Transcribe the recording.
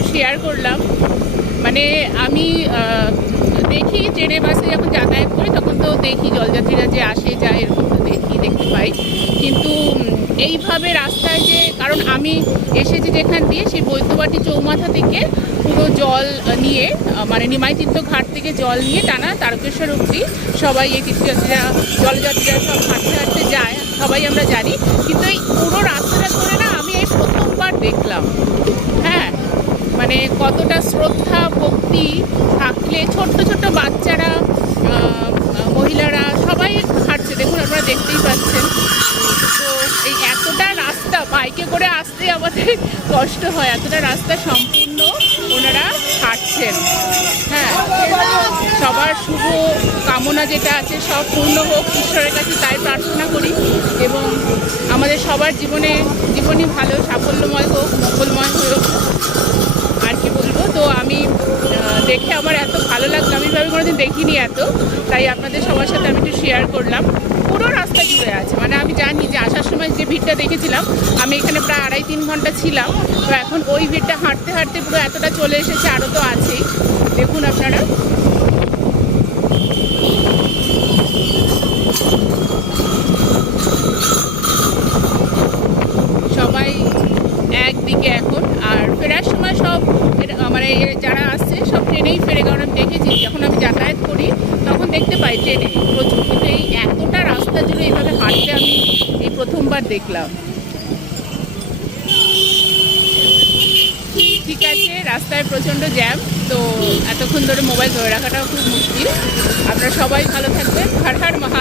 একটু শেয়ার করলাম। মানে আমি দেখি ট্রেনে বাসে যখন যাতায়াত করি তখন তো দেখি জলযাত্রীরা যে আসে যায় এরকম তো দেখতে পাই, কিন্তু এইভাবে রাস্তায় যে, কারণ আমি এসেছি যেখান দিয়ে সেই বৈদ্যবাটি চৌমাথা থেকে পুরো জল নিয়ে মানে নিমাইতীর্থ ঘাট থেকে জল নিয়ে টানা তারকেশ্বর অবধি সবাই এই তীর্থযাত্রীরা জলযাত্রীরা সব হাঁটতে হাঁটতে যায়, সবাই আমরা জানি। কিন্তু এই পুরো রাস্তাটা ধরে না আমি এই প্রথমবার দেখলাম। হ্যাঁ, মানে কতটা শ্রদ্ধা ভক্তি থাকলে ছোট্ট ছোট্ট বাচ্চারা মহিলারা সবাই হাঁটছে, দেখুন আপনারা দেখতেই পাচ্ছেন। তো এই এতটা রাস্তা বাইকে করে আসতে আমাদের কষ্ট হয়, এতটা রাস্তা সম্পূর্ণ ওনারা হাঁটছেন। হ্যাঁ, সবার শুভ কামনা যেটা আছে সব পূর্ণ হোক, ঈশ্বরের কাছে তাই প্রার্থনা করি, এবং আমাদের সবার জীবনই ভালো সাফল্যময় হোক, মঙ্গলময় হোক, আর কি বলবো। তো আমি দেখে আমার এত ভালো লাগলো, আমি ভাবে কোনোদিন দেখিনি এত, তাই আপনাদের সবার সাথে আমি একটু শেয়ার করলাম। পুরো রাস্তা জুড়ে আছে, মানে আমি জানি যে আসার সময় যে ভিড়টা দেখেছিলাম, আমি এখানে প্রায় 2.5-3 ঘন্টা ছিলাম, তো এখন ওই ভিড়টা হাঁটতে হাঁটতে পুরো এতটা চলে এসেছে, আরও তো আছেই, দেখুন আপনারা। সবাই একদিকে এখন, আর ফেরার সময় সব মানে যারা আসছে সব ট্রেনেই ফেরে, কারণ আমি দেখেছি যখন আমি যাতায়াত করি তখন দেখতে পাই ট্রেনে প্রচুর, কিন্তু এই এতটা রাস্তা জুড়ে এইভাবে হাঁটতে আমি এই প্রথমবার দেখলাম। ঠিক আছে, রাস্তায় প্রচণ্ড জ্যাম, তো এতক্ষণ ধরে মোবাইল ধরে রাখাটাও খুব মুশকিল। আপনারা সবাই ভালো থাকবেন। হর হর মহা